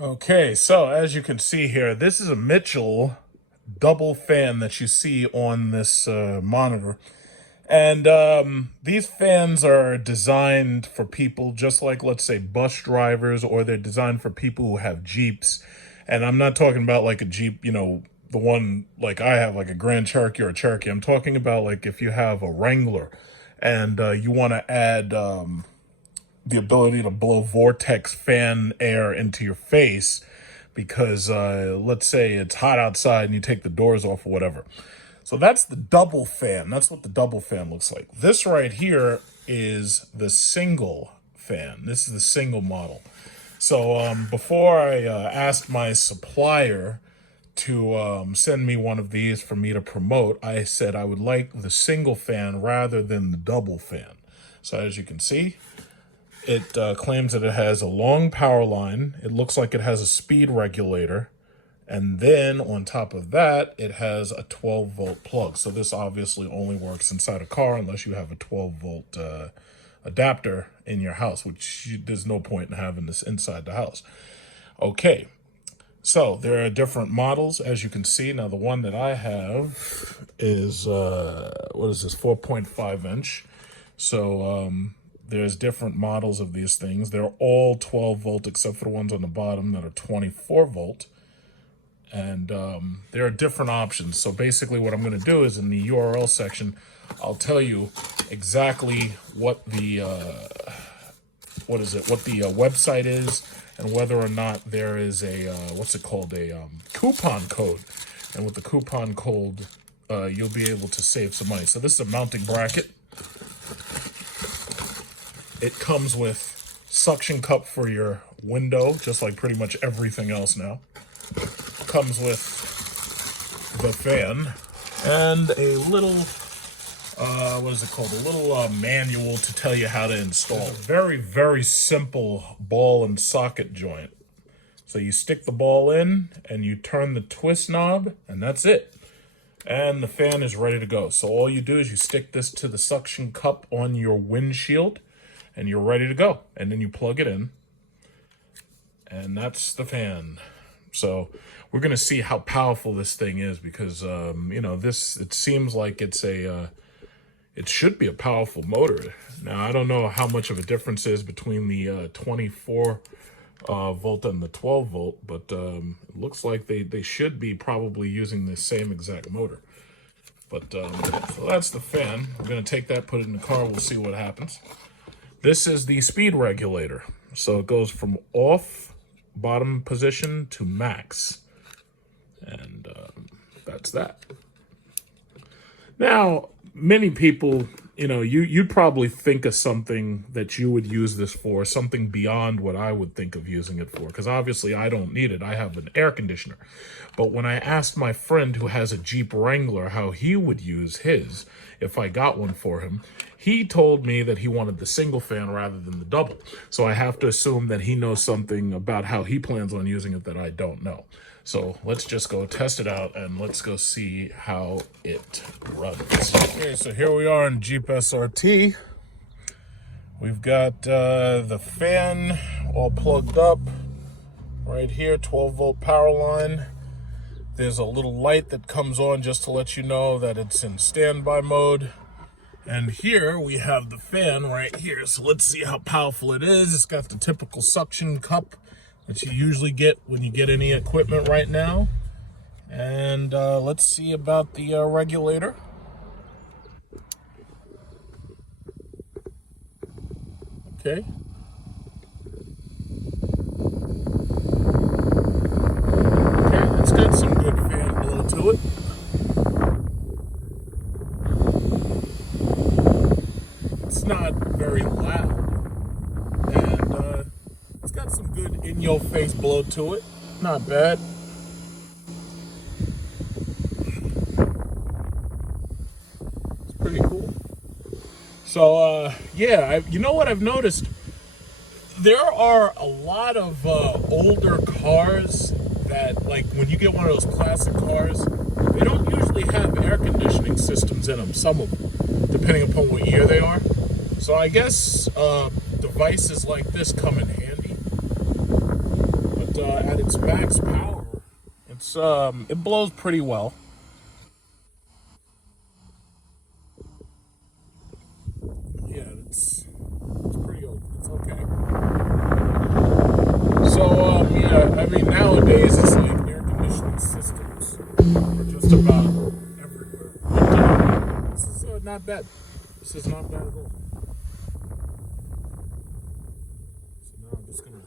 Okay, so as you can see here, this is a Mitchell double fan that you see on this monitor. And these fans are designed for people just like, let's say, bus drivers, or they're designed for people who have Jeeps. And I'm not talking about like a Jeep, the one like I have, like a Grand Cherokee or a Cherokee. I'm talking about like if you have a Wrangler and you want to add the ability to blow vortex fan air into your face because let's say it's hot outside and you take the doors off or whatever. So that's the double fan. That's what the double fan looks like. This right here is the single fan. This is the single model. So before I asked my supplier to send me one of these for me to promote, I said I would like the single fan rather than the double fan. So as you can see, it claims that it has a long power line. It looks like it has a speed regulator. And then on top of that, it has a 12-volt plug. So this obviously only works inside a car unless you have a 12-volt adapter in your house, which there's no point in having this inside the house. Okay, so there are different models, as you can see. Now, the one that I have is, what is this, 4.5 inch. So there's different models of these things. They're all 12 volt except for the ones on the bottom that are 24 volt. And there are different options. So basically what I'm going to do is in the URL section, I'll tell you exactly what the website is and whether or not there is a coupon code. And with the coupon code, you'll be able to save some money. So this is a mounting bracket. It comes with suction cup for your window, just like pretty much everything else now. Comes with the fan and a little, a little manual to tell you how to install. It's a very, very simple ball and socket joint. So you stick the ball in and you turn the twist knob and that's it. And the fan is ready to go. So all you do is you stick this to the suction cup on your windshield and you're ready to go. And then you plug it in and that's the fan. So we're going to see how powerful this thing is because, it seems like it should be a powerful motor. Now, I don't know how much of a difference is between the 24 volt and the 12 volt, but it looks like they should be probably using the same exact motor. But so that's the fan. We're going to take that, put it in the car. We'll see what happens. This is the speed regulator. So it goes from off bottom position to max. And that's that. Now, many people, you'd probably think of something that you would use this for, something beyond what I would think of using it for, because obviously I don't need it. I have an air conditioner. But when I asked my friend who has a Jeep Wrangler how he would use his, if I got one for him, he told me that he wanted the single fan rather than the double. So I have to assume that he knows something about how he plans on using it that I don't know. So let's just go test it out and let's go see how it runs. Okay, so here we are in Jeep SRT. We've got the fan all plugged up right here, 12 volt power line. There's a little light that comes on just to let you know that it's in standby mode. And here we have the fan right here. So let's see how powerful it is. It's got the typical suction cup that you usually get when you get any equipment right now. And let's see about the regulator. Okay. Okay, it's got some good fan blow to it. It's not very loud. And it's got some good in-your-face blow to it. Not bad. It's pretty cool. So, you know what I've noticed? There are a lot of older cars that, like, when you get one of those classic cars, they don't usually have air conditioning systems in them, some of them, depending upon what year they are. So I guess devices like this come in handy. But at at its max power, it blows pretty well. Yeah, it's pretty old. It's okay. So yeah, I mean nowadays it's like air conditioning systems are just about everywhere. But this is not bad. This is not bad at all. So now I'm just gonna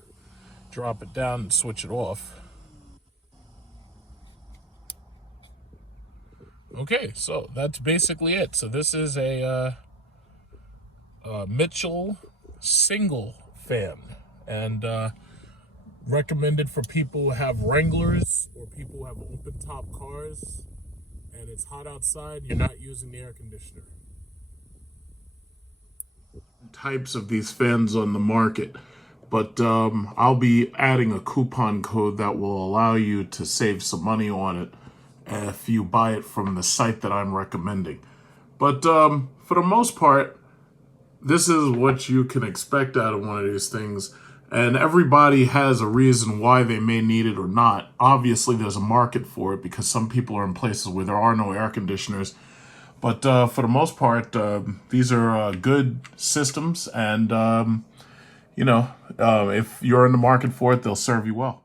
drop it down and switch it off. Okay, so that's basically it. So this is a Mitchell single fan, and recommended for people who have Wranglers or people who have open top cars and it's hot outside. You're not using the air conditioner. Types of these fans on the market, but I'll be adding a coupon code that will allow you to save some money on it if you buy it from the site that I'm recommending. But for the most part, this is what you can expect out of one of these things. And everybody has a reason why they may need it or not. Obviously, there's a market for it because some people are in places where there are no air conditioners. But for the most part, these are good systems. And, if you're in the market for it, they'll serve you well.